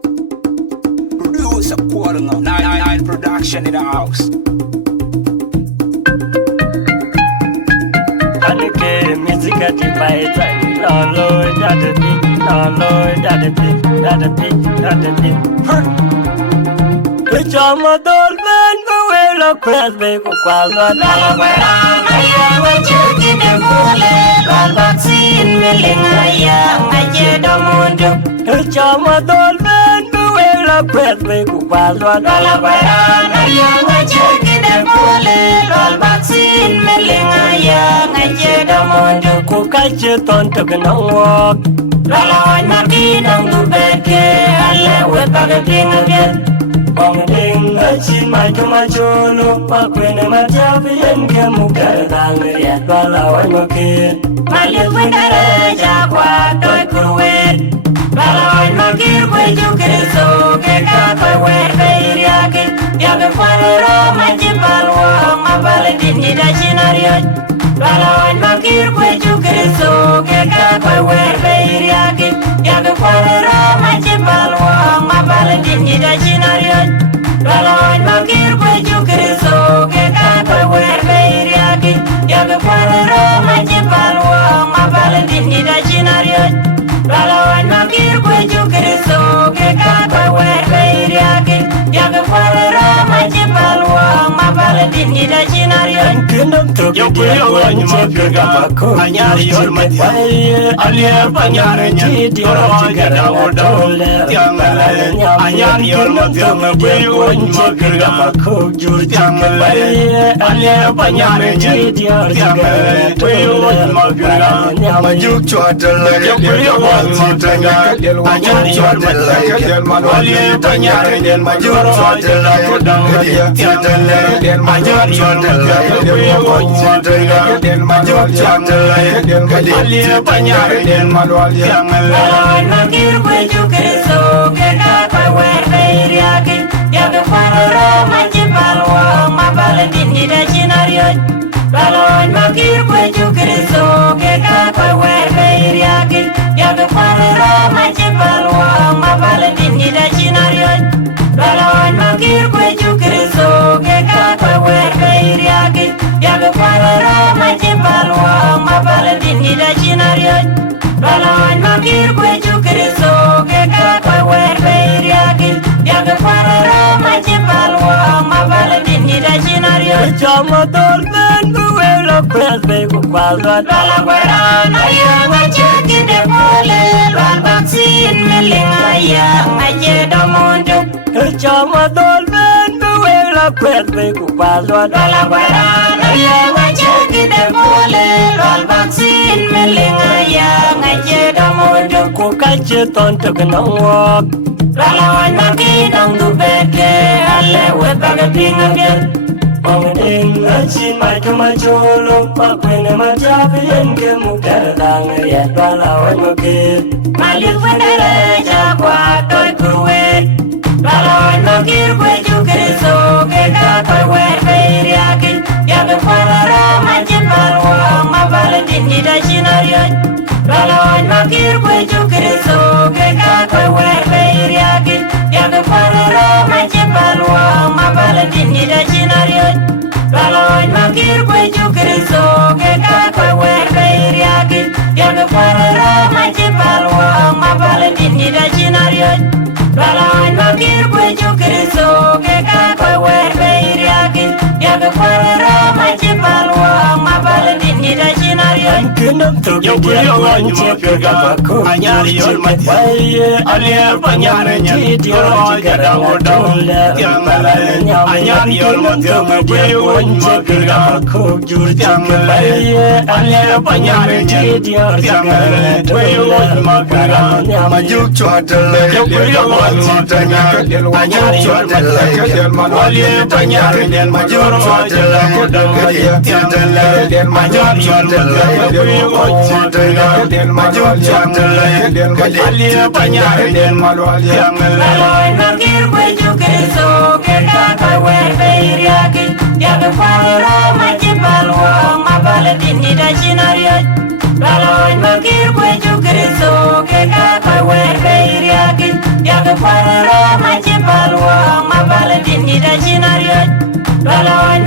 Producer quarter now. Nine production in the house. Anike music at the fight and Lord that the beat, Lord that the beat, that the beat, that the beat. It's all my dog man, but we're not press back for quite a while. I am a jerk in the bullet, all vaccine milling. I get a moon. It's all my dog man, but we're not press back for quite a while. I am a jerk in the bullet, all vaccine milling. I get a moon. Cook I get on to go walk. Lala, my kid on the bed, I'll let the thing again. Bong ding a chin my tomato, Paquin and my Javi and Kamuka, Dangria, Bala, I'm okay. My little winner, Jaqua, Toy Kuruet. Bala, I'm a kid when you get so get up by where they yakin. Yaga Faro, my Jipalwa, my Paladin, Dashinaria. Bala, I'm a kid when you get so get up by where they yakin. Yaga Faro, my Jipalwa, my Paladin, Dashinaria. Balawan makir kwe chukri so ke kakwe werbe iriaki Yaga kwarero majipalwa mabale dini da chinariot Balawan makir kwe chukri so ke kakwe werbe iriaki Yaga kwarero majipalwa mabale dini da chinariot Kinam toki dia kwenye mapirga mako Anyari yormati Alia panyare nyati Oro jada wodole Tiangale Anyari yormati Angwe Makirga mako jurjangale ale panyare nyati tiangale tuyo makirga majuk chwatale yawatitanga anyari chwatale ale panyare nyati majuk chwatale tiangale anyari chwatale yawatitanga majuk chwatale ale panyare nyati tiangale makir kwe jukriso ke ka werbe iriaki Yaga kwarero majipalwa mabale dini da chinariot Balon makir kwe chukriso ke kakwe werbe iriaki Yaga kwarero majipalwa mabale dini da chinariot Balon makir kwe chukriso ke kakwe werbe iriaki Yaga kwarero majipalwa mabale dini da chinariot Balon makir kwe chukriso ke kakwe werbe iriaki Yaga kwarero majipalwa mabale dini da chinariot Chama dolmen buwelo presbe kukwalwa Dala kwera na yawa cheki de pole Lwal vaccine milinga ya ngaje domundu Chama dolmen buwelo presbe kukwalwa Dala kwera na yawa cheki de pole Lwal vaccine milinga ya ngaje domundu Kukache tonto kanawak Lalawan makinang dubeke Ale wepaga pingagen Pangding achin mai kamacholo Pakwene majabi yenke mukara dangriya Lalawan makir Malik wenere jakwa toy kuruet Lalawan makir kwe chukriso Ke kakwe werbe iriaki Yaga kwararo majipalwa Mabale dini da chinariot Lalawan makir kwe chukriso Ke kakwe werbe iriaki Yaga kwararo majipalwa Mabale dini da chinariot Lalawan makir kwe chukriso Ke kakwe werbe iriaki Yaga kwararo majipalwa Mabale dini da chinariot Lalawan makir kwe chukriso Ke kakwe werbe iriaki Yaga kwararo majipalwa Mabale dini da chinariot Kinam toki dia kwenye mapirga mako Anyari yormati Ale panyare nyati Oro jada wodole Tiangale Anyari yormati Angwe kwenye mapirga mako Jurjangale Ale panyare nyati Tiangale tuyo makirga majuk chwatale yawatitanga Anyari yormati Ale panyare nyati majuk chwatale Tiangale Anyari yormati Lalawan makir kwe chukriso Ke kakwe werbe iriaki Yaga kwarero majipalwa Mabale dini da chinariot Lalawan makir kwe chukriso Ke kakwe werbe iriaki Yaga kwararo majibal wa mabal din ida jinariyo Dwala wan